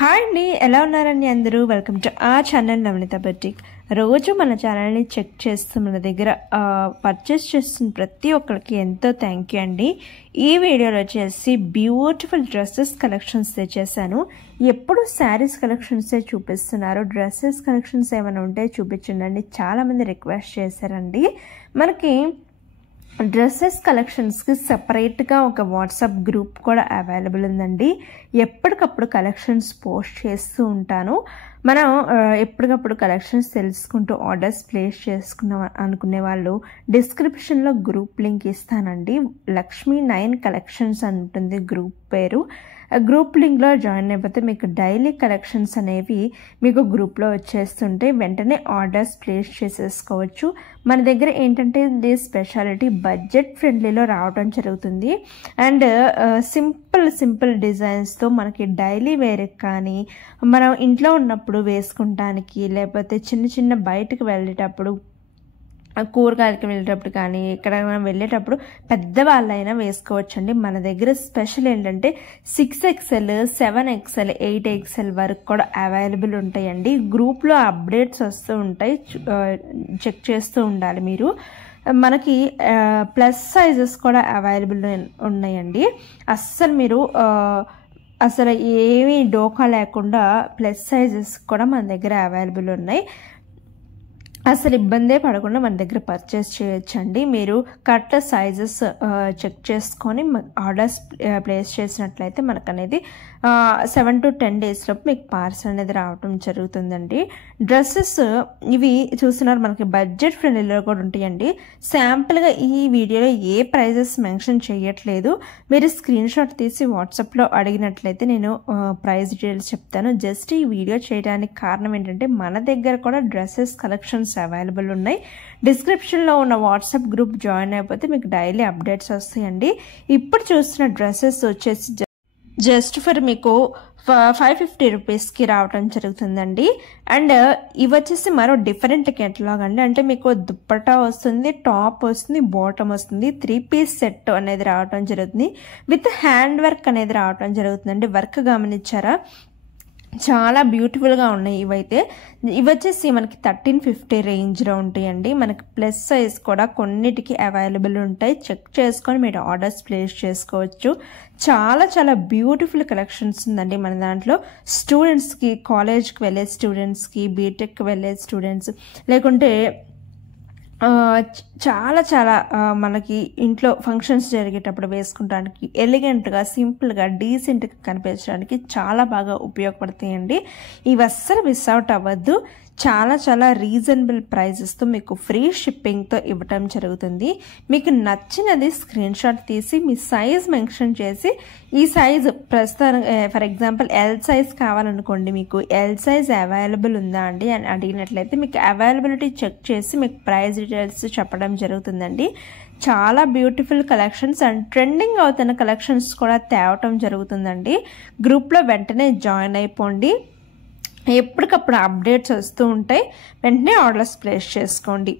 Hi అండి, ఎలా ఉన్నారండి అందరూ? వెల్కమ్ టు ఆ ఛానల్ నవనీత బొటిక్. రోజు మన ఛానల్ని చెక్ చేస్తూ మన దగ్గర పర్చేస్ చేస్తున్న ప్రతి ఒక్కరికి ఎంతో థ్యాంక్ యూ అండి. ఈ వీడియోలో వచ్చేసి బ్యూటిఫుల్ డ్రెస్సెస్ కలెక్షన్స్ తెచ్చేసాను. ఎప్పుడు శారీస్ కలెక్షన్సే చూపిస్తున్నారు, డ్రెస్సెస్ కలెక్షన్స్ ఏమైనా ఉంటే చూపించండి. చాలామంది రిక్వెస్ట్ చేశారండి. మనకి డ్రెస్సెస్ కలెక్షన్స్కి సెపరేట్గా ఒక వాట్సాప్ గ్రూప్ కూడా అవైలబుల్ ఉందండి. ఎప్పటికప్పుడు కలెక్షన్స్ పోస్ట్ చేస్తూ ఉంటాను. మనం ఎప్పటికప్పుడు కలెక్షన్స్ తెలుసుకుంటూ ఆర్డర్స్ ప్లేస్ అనుకునే వాళ్ళు డిస్క్రిప్షన్లో గ్రూప్ లింక్ ఇస్తానండి. లక్ష్మీ 9 కలెక్షన్స్ అని ఉంటుంది గ్రూప్ పేరు. గ్రూప్ లింక్లో జాయిన్ అయిపోతే మీకు డైలీ కలెక్షన్స్ అనేవి మీకు గ్రూప్లో వచ్చేస్తుంటే వెంటనే ఆర్డర్స్ ప్లేస్ చేసేసుకోవచ్చు. మన దగ్గర ఏంటంటే ఇది స్పెషాలిటీ బడ్జెట్ ఫ్రెండ్లీలో రావడం జరుగుతుంది. అండ్ సింపుల్ డిజైన్స్తో మనకి డైలీ వేర్కి కానీ మనం ఇంట్లో ఉన్నప్పుడు వేసుకుంటానికి, లేకపోతే చిన్న బయటకు వెళ్ళేటప్పుడు కూరగాయలకి వెళ్ళేటప్పుడు కానీ ఎక్కడైనా వెళ్ళేటప్పుడు పెద్దవాళ్ళైనా వేసుకోవచ్చండి. మన దగ్గర స్పెషల్ ఏంటంటే 6XL, 7XL, 8XL వరకు కూడా అవైలబుల్ ఉంటాయండి. గ్రూప్లో అప్డేట్స్ వస్తూ ఉంటాయి, చెక్ చేస్తూ ఉండాలి మీరు. మనకి ప్లస్ సైజెస్ కూడా అవైలబుల్ ఉన్నాయండి. అసలు ఏమీ డోకా లేకుండా ప్లస్ సైజెస్ కూడా మన దగ్గర అవైలబుల్ ఉన్నాయి. అసలు ఇబ్బందే పడకుండా మన దగ్గర పర్చేస్ చేయొచ్చండి. మీరు కరెక్ట్ సైజెస్ చెక్ చేసుకొని ఆర్డర్స్ ప్లేస్ చేసినట్లయితే మనకు అనేది 7 to 10 డేస్లోపు మీకు పార్సల్ అనేది రావడం జరుగుతుందండి. డ్రెస్సెస్ ఇవి చూస్తున్నారు, మనకి బడ్జెట్ ఫ్రెండ్లీలో కూడా ఉంటాయండి. శాంపుల్గా ఈ వీడియోలో ఏ ప్రైజెస్ మెన్షన్ చేయట్లేదు. మీరు స్క్రీన్ షాట్ తీసి వాట్సాప్లో అడిగినట్లయితే నేను ప్రైస్ డీటెయిల్స్ చెప్తాను. జస్ట్ ఈ వీడియో చేయడానికి కారణం ఏంటంటే మన దగ్గర కూడా డ్రెస్సెస్ కలెక్షన్స్ అవైలబుల్ ఉన్నాయి. డిస్క్రిప్షన్లో ఉన్న వాట్సాప్ గ్రూప్ జాయిన్ అయిపోతే మీకు డైలీ అప్డేట్స్ వస్తాయండి. ఇప్పుడు చూస్తున్న డ్రెస్సెస్ వచ్చేసి జస్ట్ ఫర్ మీకు 550 రూపీస్కి రావడం జరుగుతుందండి. అండ్ ఇవి వచ్చేసి మరో డిఫరెంట్ కేటలాగ్ అండి. అంటే మీకు దుప్పటా వస్తుంది, టాప్ వస్తుంది, బాటమ్ వస్తుంది, 3 పీస్ సెట్ అనేది రావడం జరుగుతుంది. విత్ హ్యాండ్ వర్క్ అనేది రావడం జరుగుతుందండి. వర్క్ గమనించారా, చాలా బ్యూటిఫుల్గా ఉన్నాయి. ఇవి వచ్చేసి మనకి 1350 రేంజ్లో ఉంటాయండి. మనకి ప్లస్ సైజ్ కూడా కొన్నిటికి అవైలబుల్ ఉంటాయి. చెక్ చేసుకొని మీరు ఆర్డర్స్ ప్లేస్ చేసుకోవచ్చు. చాలా బ్యూటిఫుల్ కలెక్షన్స్ ఉందండి మన దాంట్లో. స్టూడెంట్స్కి, కాలేజ్కి వెళ్ళే స్టూడెంట్స్కి, బీటెక్కి వెళ్ళే స్టూడెంట్స్, లేకుంటే చాలా మనకి ఇంట్లో ఫంక్షన్స్ జరిగేటప్పుడు వేసుకుంటానికి ఎలిగెంట్గా, సింపుల్గా, డీసెంట్గా కనిపించడానికి చాలా బాగా ఉపయోగపడతాయండి. ఇవి అస్సలు మిస్ అవుట్ అవ్వద్దు. చాలా రీజనబుల్ ప్రైజెస్తో మీకు ఫ్రీ షిప్పింగ్తో ఇవ్వటం జరుగుతుంది. మీకు నచ్చినది స్క్రీన్ షాట్ తీసి మీ సైజ్ మెన్షన్ చేసి, ఈ సైజ్ ప్రస్తుతం ఫర్ ఎగ్జాంపుల్ ఎల్ సైజ్ కావాలనుకోండి, మీకు ఎల్ సైజ్ అవైలబుల్ ఉందా అండి అని అడిగినట్లయితే మీకు అవైలబిలిటీ చెక్ చేసి మీకు ప్రైస్ డీటెయిల్స్ చెప్పడం జరుగుతుందండి. చాలా బ్యూటిఫుల్ కలెక్షన్స్ అండ్ ట్రెండింగ్ అవుతున్న కలెక్షన్స్ కూడా తేవటం జరుగుతుందండి. గ్రూప్లో వెంటనే జాయిన్ అయిపోండి. ఎప్పటికప్పుడు అప్డేట్స్ వస్తూ ఉంటాయి. వెంటనే ఆర్డర్స్ ప్లేస్ చేసుకోండి.